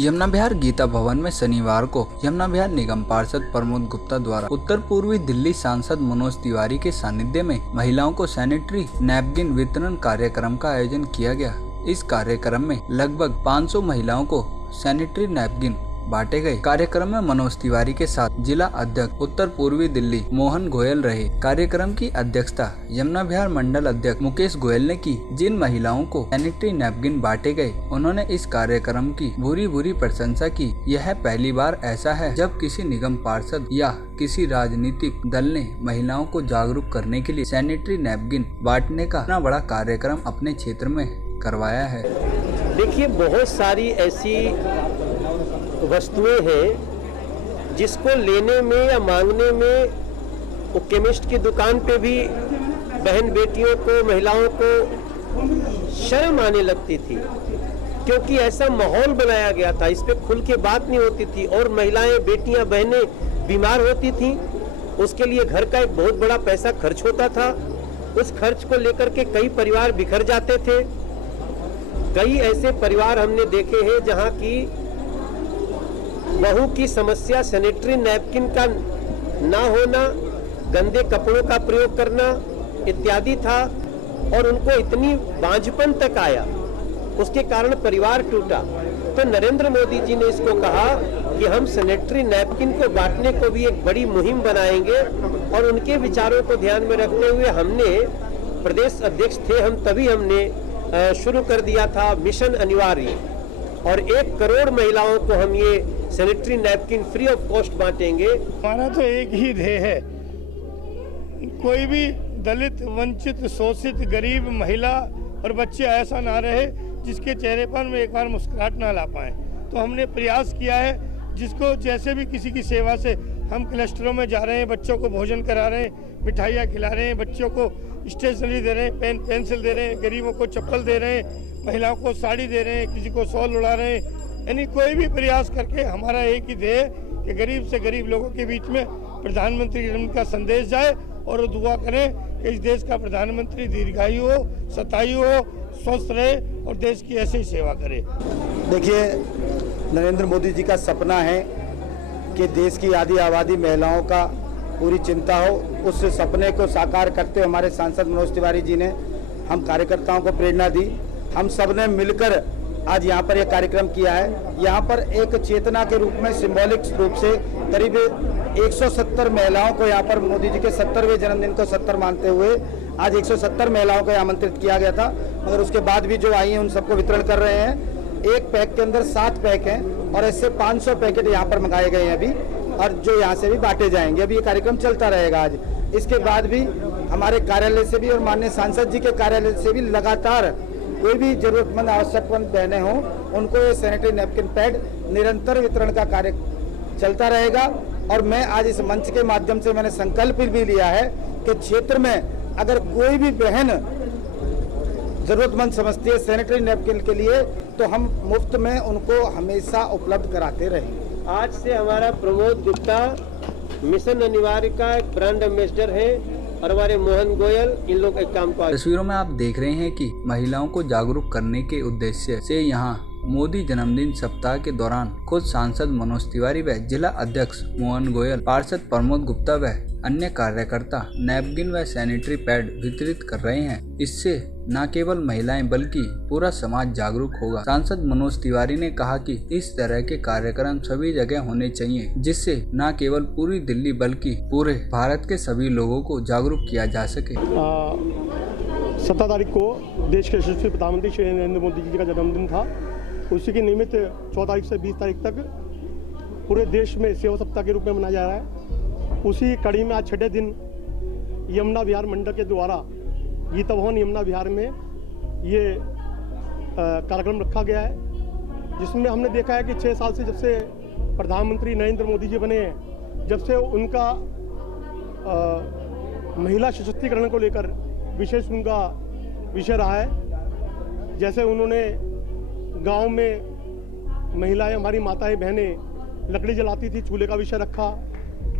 यमुना विहार गीता भवन में शनिवार को यमुना विहार निगम पार्षद प्रमोद गुप्ता द्वारा उत्तर पूर्वी दिल्ली सांसद मनोज तिवारी के सानिध्य में महिलाओं को सैनिटरी नैपकिन वितरण कार्यक्रम का आयोजन किया गया। इस कार्यक्रम में लगभग 500 महिलाओं को सैनिटरी नैपकिन बांटे गए। कार्यक्रम में मनोज तिवारी के साथ जिला अध्यक्ष उत्तर पूर्वी दिल्ली मोहन गोयल रहे। कार्यक्रम की अध्यक्षता यमुना विहार मंडल अध्यक्ष मुकेश गोयल ने की। जिन महिलाओं को सैनिटरी नैपकिन बांटे गए, उन्होंने इस कार्यक्रम की भूरी प्रशंसा की। यह पहली बार ऐसा है जब किसी निगम पार्षद या किसी राजनीतिक दल ने महिलाओं को जागरूक करने के लिए सैनिटरी नैपकिन बांटने का इतना बड़ा कार्यक्रम अपने क्षेत्र में करवाया है। देखिए, बहुत सारी ऐसी वस्तुएं हैं जिसको लेने में या मांगने में वो केमिस्ट की दुकान पे भी बहन बेटियों को, महिलाओं को शर्म आने लगती थी, क्योंकि ऐसा माहौल बनाया गया था। इस पे खुल के बात नहीं होती थी और महिलाएं, बेटियां, बहनें बीमार होती थीं। उसके लिए घर का एक बहुत बड़ा पैसा खर्च होता था। उस खर्च को लेकर के कई परिवार बिखर जाते थे। कई ऐसे परिवार हमने देखे हैं जहां की बहू की समस्या सैनिटरी नैपकिन का ना होना, गंदे कपड़ों का प्रयोग करना इत्यादि था और उनको इतनी बांझपन तक आया, उसके कारण परिवार टूटा। तो नरेंद्र मोदी जी ने इसको कहा कि हम सैनिटरी नैपकिन को बांटने को भी एक बड़ी मुहिम बनाएंगे और उनके विचारों को ध्यान में रखते हुए हमने, प्रदेश अध्यक्ष थे हम, तभी हमने शुरू कर दिया था मिशन अनिवार्य और 1 करोड़ महिलाओं को हम ये sanitary napkin free of cost बांटेंगे। हमारा तो एक ही ध्येय है, कोई भी दलित, वंचित, शोषित, गरीब महिला और बच्चे ऐसा ना रहे जिसके चेहरे पर में एक बार मुस्कुराहट ना ला पाए। तो हमने प्रयास किया है, जिसको जैसे भी किसी की सेवा से हम क्लस्टरों में जा रहे हैं, बच्चों को भोजन करा रहे हैं, मिठाइयाँ खिला रहे हैं, बच्चों को स्टेशनरी दे रहे हैं, पेन पेंसिल दे रहे हैं, गरीबों को चप्पल दे रहे हैं, महिलाओं को साड़ी दे रहे हैं, किसी को शॉल उड़ा रहे हैं। यानी कोई भी प्रयास करके हमारा एक ही ध्येय कि गरीब से गरीब लोगों के बीच में प्रधानमंत्री का संदेश जाए और दुआ करें कि इस देश का प्रधानमंत्री दीर्घायु हो, शतायु हो, स्वस्थ रहे और देश की ऐसे ही सेवा करे। देखिए, नरेंद्र मोदी जी का सपना है कि देश की आधी आबादी महिलाओं का पूरी चिंता हो। उस सपने को साकार करते हमारे सांसद मनोज तिवारी जी ने हम कार्यकर्ताओं को प्रेरणा दी। हम सब ने मिलकर आज यहाँ पर यह कार्यक्रम किया है। यहाँ पर एक चेतना के रूप में, सिंबॉलिक रूप से करीब 170 महिलाओं को यहाँ पर मोदी जी के 70वें जन्मदिन को 70 मानते हुए आज 170 महिलाओं को आमंत्रित किया गया था, मगर उसके बाद भी जो आई हैं उन सबको वितरण कर रहे हैं। एक पैक के अंदर 7 पैक हैं और ऐसे 500 पैकेट यहाँ पर मंगाए गए हैं अभी, और जो यहाँ से भी बांटे जाएंगे। अभी ये कार्यक्रम चलता रहेगा आज। इसके बाद भी हमारे कार्यालय से भी और माननीय सांसद जी के कार्यालय से भी लगातार कोई भी जरूरतमंद, आवश्यकमंद बहनें हों, उनको ये सैनिटरी नैपकिन पैड निरंतर वितरण का कार्य चलता रहेगा। और मैं आज इस मंच के माध्यम से मैंने संकल्प भी लिया है कि क्षेत्र में अगर कोई भी बहन जरूरतमंद समझती है सैनिटरी नैपकिन के लिए, तो हम मुफ्त में उनको हमेशा उपलब्ध कराते रहेंगे। आज से हमारा प्रमोद गुप्ता मिशन अनिवार्य का एक ब्रांड एम्बेसडर है और हमारे मोहन गोयल इन लोग एक काम को। तस्वीरों में आप देख रहे हैं कि महिलाओं को जागरूक करने के उद्देश्य से यहाँ मोदी जन्मदिन सप्ताह के दौरान खुद सांसद मनोज तिवारी व जिला अध्यक्ष मोहन गोयल, पार्षद प्रमोद गुप्ता व अन्य कार्यकर्ता नैपकिन व सैनिटरी पैड वितरित कर रहे हैं। इससे न केवल महिलाएं बल्कि पूरा समाज जागरूक होगा। सांसद मनोज तिवारी ने कहा कि इस तरह के कार्यक्रम सभी जगह होने चाहिए, जिससे न केवल पूरी दिल्ली बल्कि पूरे भारत के सभी लोगों को जागरूक किया जा सके। 17 तारीख को देश के यशस्वी प्रधानमंत्री श्री नरेंद्र मोदी जी का जन्मदिन था। उसी के निमित्त 14 तारीख से 20 तारीख तक पूरे देश में सेवा सप्ताह के रूप में मनाया जा रहा है। उसी कड़ी में आज 6ठे दिन यमुना विहार मंडल के द्वारा गीता भवन यमुना विहार में ये कार्यक्रम रखा गया है, जिसमें हमने देखा है कि 6 साल से जब से प्रधानमंत्री नरेंद्र मोदी जी बने हैं, जब से उनका महिला सशक्तिकरण को लेकर विशेष उनका विषय रहा है। जैसे उन्होंने गांव में महिलाएं, हमारी माताएं बहनें लकड़ी जलाती थी, चूल्हे का विषय रखा,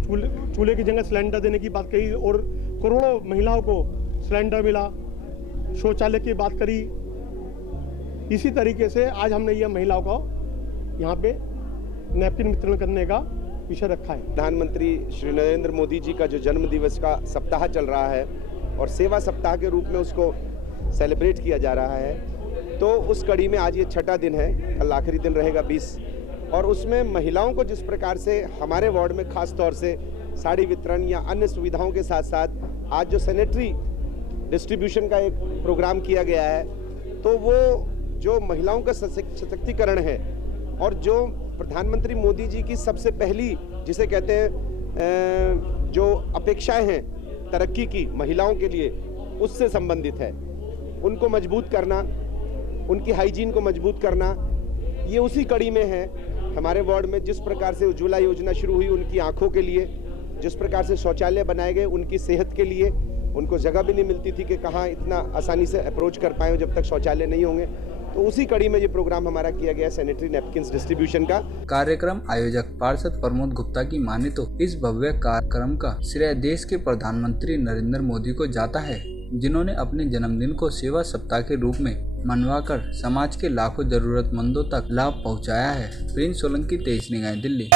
चूल्हे की जगह सिलेंडर देने की बात कही और करोड़ों महिलाओं को सिलेंडर मिला। शौचालय की बात करी। इसी तरीके से आज हमने यह महिलाओं को यहाँ पे नैपकिन वितरण करने का विषय रखा है। प्रधानमंत्री श्री नरेंद्र मोदी जी का जो जन्म दिवस का सप्ताह चल रहा है और सेवा सप्ताह के रूप में उसको सेलिब्रेट किया जा रहा है, तो उस कड़ी में आज ये छठा दिन है, कल आखिरी दिन रहेगा 20, और उसमें महिलाओं को जिस प्रकार से हमारे वार्ड में खास तौर से साड़ी वितरण या अन्य सुविधाओं के साथ साथ आज जो सैनिटरी डिस्ट्रीब्यूशन का एक प्रोग्राम किया गया है, तो वो जो महिलाओं का सशक्तिकरण है और जो प्रधानमंत्री मोदी जी की सबसे पहली जिसे कहते हैं जो अपेक्षाएं हैं तरक्की की महिलाओं के लिए, उससे संबंधित है। उनको मजबूत करना, उनकी हाइजीन को मजबूत करना, ये उसी कड़ी में है। हमारे वार्ड में जिस प्रकार से उज्ज्वला योजना शुरू हुई उनकी आंखों के लिए, जिस प्रकार से शौचालय बनाए गए उनकी सेहत के लिए, उनको जगह भी नहीं मिलती थी कि कहाँ इतना आसानी से अप्रोच कर पाए जब तक शौचालय नहीं होंगे, तो उसी कड़ी में ये प्रोग्राम हमारा किया गया सैनिटरी नैपकिन्स डिस्ट्रीब्यूशन का। कार्यक्रम आयोजक पार्षद प्रमोद गुप्ता की माने तो इस भव्य कार्यक्रम का श्रेय देश के प्रधानमंत्री नरेंद्र मोदी को जाता है, जिन्होंने अपने जन्मदिन को सेवा सप्ताह के रूप में मनवाकर समाज के लाखों जरूरतमंदों तक लाभ पहुंचाया है। प्रिंस सोलंकी, तेज निगाहें, दिल्ली।